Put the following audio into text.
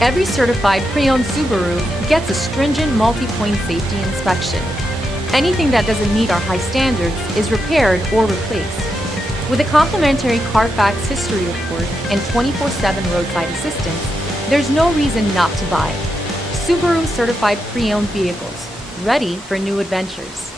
Every certified pre-owned Subaru gets a stringent multi-point safety inspection. Anything that doesn't meet our high standards is repaired or replaced. With a complimentary Carfax history report and 24/7 roadside assistance, there's no reason not to buy. Subaru certified pre-owned vehicles, ready for new adventures.